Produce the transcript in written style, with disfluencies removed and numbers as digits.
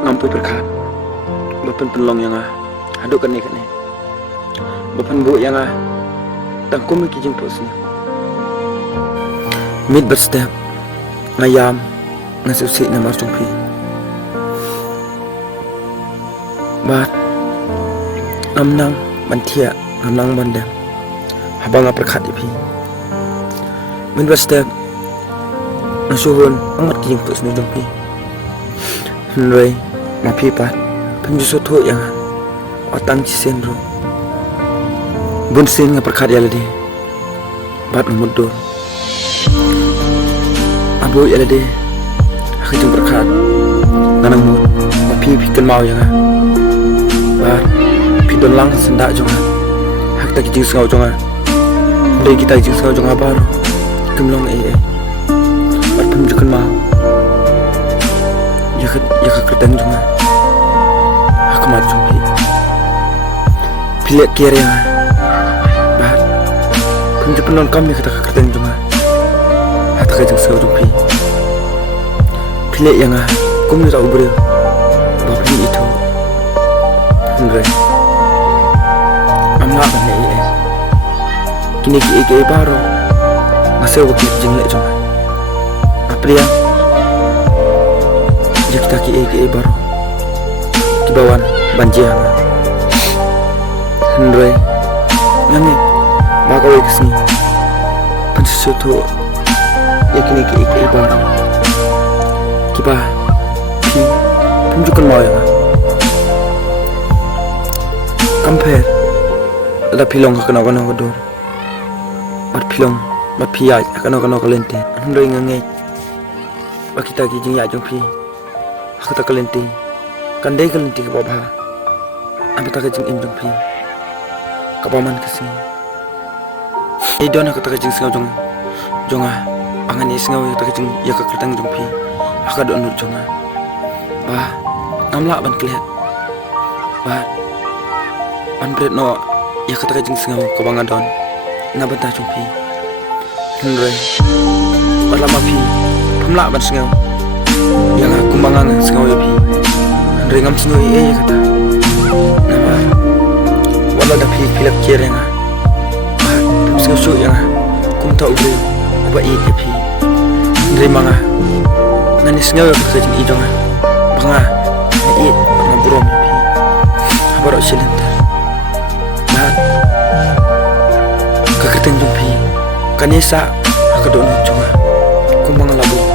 ngampui berkat bapen penlong yang aduk kan ni bapen bu yang tangkum ki jemput sini mid berstep ngayam ngasusi namar jumpi bat amnang mantia amnang bandam habang berkat ipi mid berstep ngasuhun amat ki jemput sini jumpi Henry mapipat penjuso tu yang otang cisen ro bunsin nga perkarya ladi bat memudur abu ya ladi aku jeng berkat nanang mut mapi pikir mau yang bat pidon lang sendak jonga hak tak jeng sengau jonga dari kita jeng sengau jonga baru gemlong bat penjukan mau ya kertang jonga aku mat jumpi pilih kiri yang bah penju penon kami kata kertang jonga hata kajeng sau jumpi pilih yang kum ni rau beri bapak itu Henry amna bane kini ki baru ngasih waktu jenglek jonga apriya kita ki baru kibawan banjian Henry ngami maka kesini pensusutu yakini ki baru kiba pi penjukan mau ya compare ada pilong kena dor mat pilong mat piyai kena kalente Henry ngangai bakita ki jing ya jong pi aku tak kelenti, kandai kelenti ke bawah, ambil tak kejeng injung pi, kapaman kesini. Idon aku tak kejeng sengau jonga, angan ni sengau tak kejeng ya kekertang jung pi, aku ada undur jonga, bah, ngamla ban kelihat, bah, ban berat no, ya tak kejeng sengau kabangan don, nabentah jung pi, Henry, berlama pi, pemla ban sengau. Yang aku mangang sengau ya pi Henry ngam sengau ya kata nama wala da pi pilak kira yang sengau su yang kum tau beri apa i ya pi Henry manga ngani sengau ya kata jeng ijong banga i banga burom ya pi habarok silintar nah kaketeng jong pi kanisa aku dono jonga kum manga labu